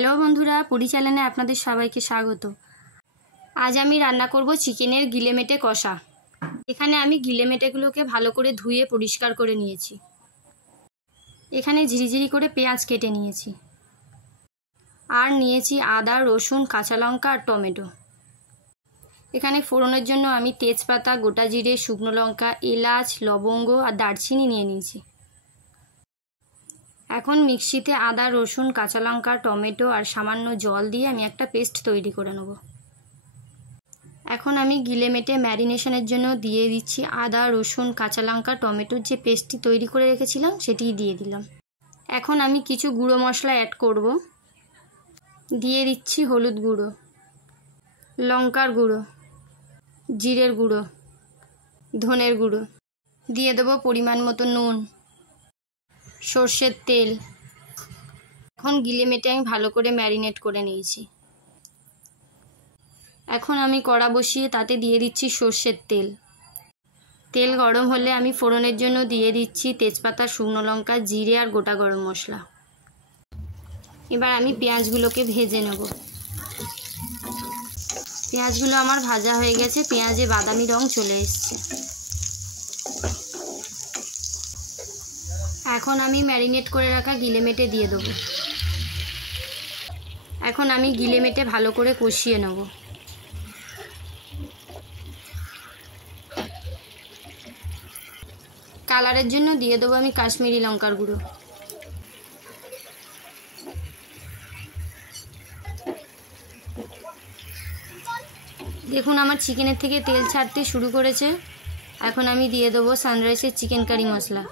Hello বন্ধুরা, পুরি চ্যানেলে আপনাদের সবাইকে স্বাগত। আজ আমি রান্না করব চিকেনের গিলেমেটে কষা। এখানে আমি গিলেমেটেগুলোকে ভালো করে ধুয়ে পরিষ্কার করে নিয়েছি। এখানে ঝিরিঝিরি করে পেঁয়াজ কেটে নিয়েছি, আর নিয়েছি আদা, রসুন, কাঁচা লঙ্কা আর টমেটো। এখানে ফোড়নের জন্য আমি তেজপাতা, গোটা জিরে, শুকনো লঙ্কা, এলাচ, লবঙ্গ আর দারচিনি নিয়ে নিয়েছি। এখন মিক্সিতে আদা, রসুন, কাঁচা লঙ্কা, টমেটো আর সামান্য জল দিয়ে আমি একটা পেস্ট তৈরি করে নেব। এখন আমি গিলেমেটে ম্যারিনেশনের জন্য দিয়ে দিচ্ছি আদা, রসুন, কাঁচা লঙ্কা, টমেটোর যে পেস্টটি তৈরি করে রেখেছিলাম সেটিই দিয়ে দিলাম। এখন আমি কিছু গুঁড়ো মশলা অ্যাড করব। দিয়ে দিচ্ছি হলুদ গুঁড়ো, লঙ্কার গুঁড়ো, জিরের গুঁড়ো, ধনের গুঁড়ো, দিয়ে দেবো পরিমাণ মতো নুন, সর্ষের তেল। এখন গিলেমেটে আমি ভালো করে ম্যারিনেট করে নিয়েছি। এখন আমি কড়া বসিয়ে তাতে দিয়ে দিচ্ছি সর্ষের তেল। তেল গরম হলে আমি ফোড়নের জন্য দিয়ে দিচ্ছি তেজপাতা, শুকনো লঙ্কা, জিরে আর গোটা গরম মশলা। এবার আমি পেঁয়াজগুলোকে ভেজে নেব। পেঁয়াজগুলো আমার ভাজা হয়ে গেছে, পেঁয়াজে বাদামি রং চলে এসছে। এখন আমি ম্যারিনেট করে রাখা গিলেমেটে দিয়ে দেবো। এখন আমি গিলেমেটে ভালো করে কষিয়ে নেব। কালারের জন্য দিয়ে দেবো আমি কাশ্মীরি লঙ্কার গুঁড়ো। দেখুন আমার চিকেনের থেকে তেল ছাড়তে শুরু করেছে। এখন আমি দিয়ে দেবো সানরাইসের চিকেন কারি মশলা।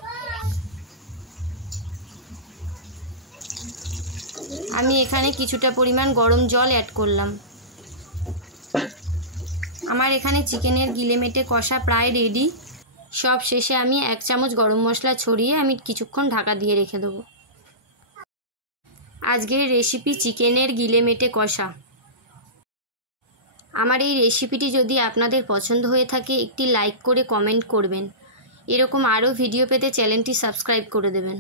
আমি এখানে কিছুটা পরিমাণ গরম জল অ্যাড করলাম। আমার এখানে চিকেনের গিলেমেটে কষা প্রায় রেডি। সব শেষে আমি 1 চামচ গরম মশলা ছড়িয়ে আমি কিছুক্ষণ ঢাকা দিয়ে রেখে দেবো। আজকের রেসিপি চিকেনের গিলেমেটে কষা। আমার এই রেসিপিটি যদি আপনাদের পছন্দ হয়ে থাকে একটি লাইক করে কমেন্ট করবেন। এরকম আরও ভিডিও পেতে চ্যানেলটি সাবস্ক্রাইব করে দেবেন।